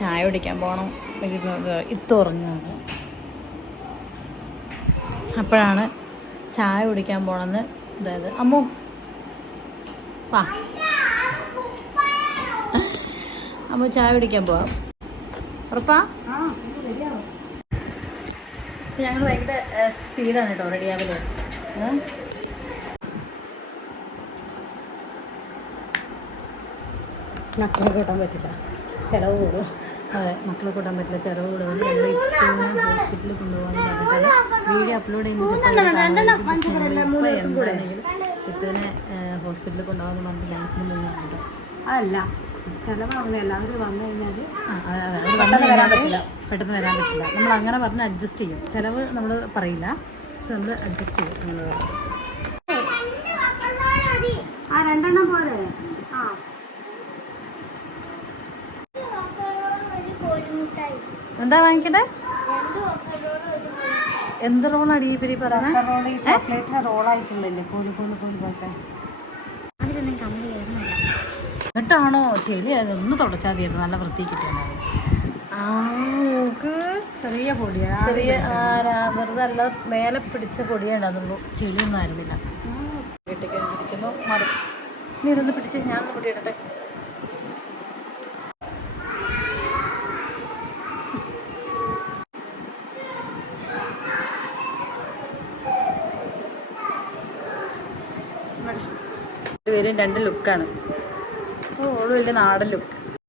ചായ കുടിക്കാൻ പോകണം ഇത്തുറങ്ങുന്നത്. അപ്പോഴാണ് ചായ കുടിക്കാൻ പോകണമെന്ന് അതായത് അമ്മു വാ അമ്മു ചായ കുടിക്കാൻ പോവാം. ഉറപ്പാ? ഞങ്ങൾ ഭയങ്കര സ്പീഡാണ് കേട്ടോ റെഡിയാവല്. മക്കളെ കൂട്ടാൻ പറ്റില്ല, ചിലവ് കൂടും. അതെ, മക്കളെ കൂട്ടാൻ പറ്റില്ല, ചിലവ് കൂടുന്നത്. ഞങ്ങൾ ഇപ്പോൾ ഹോസ്പിറ്റലിൽ കൊണ്ടുപോകാമെന്ന് പറഞ്ഞിട്ടാണ് വീഡിയോ അപ്ലോഡ് ചെയ്യുമ്പോൾ ഇത്തന്നെ ഹോസ്പിറ്റലിൽ കൊണ്ടുപോകാമെന്ന് പറഞ്ഞിട്ട് ലാൻസിന് മുന്നേ അല്ല ചിലവാകുന്ന എല്ലാവരും വന്നു കഴിഞ്ഞാൽ പെട്ടെന്ന് വരാൻ പറ്റില്ല. നമ്മൾ അങ്ങനെ പറഞ്ഞ് അഡ്ജസ്റ്റ് ചെയ്യും. ചിലവ് നമ്മൾ പറയില്ല, പക്ഷെ നമ്മൾ അഡ്ജസ്റ്റ് ചെയ്യും. നമ്മൾ രണ്ടെണ്ണം പോരെ. എന്താ വാങ്ങിക്കണ്ടേ? എന്ത് റോളാണ് ഈ പിരി പറയുന്നത്? ചോക്ലേറ്റിന് റോളായിട്ടുള്ളല്ലേ കോലി പോലത്തെ. എന്നിട്ടാണോ ചെളി ഒന്ന് തുടച്ചാൽ മതിയായിരുന്നു, നല്ല വൃത്തി കിട്ടിയാൽ. ചെറിയ പൊടിയാ, ചെറിയ വെറുതെ അല്ല മേലെ പിടിച്ച പൊടിയേ ഉണ്ടാകുന്നുള്ളൂ, ചെളിയൊന്നും ആയിരുന്നില്ല. പിടിക്കുന്നു മറി. നീ ഇതൊന്ന് പിടിച്ച് ഞാനൊന്ന് പൊടിയിടട്ടെ. പേരും രണ്ട് ലുക്കാണ്. ഓള് വലിയ നാടൻ ലുക്ക്.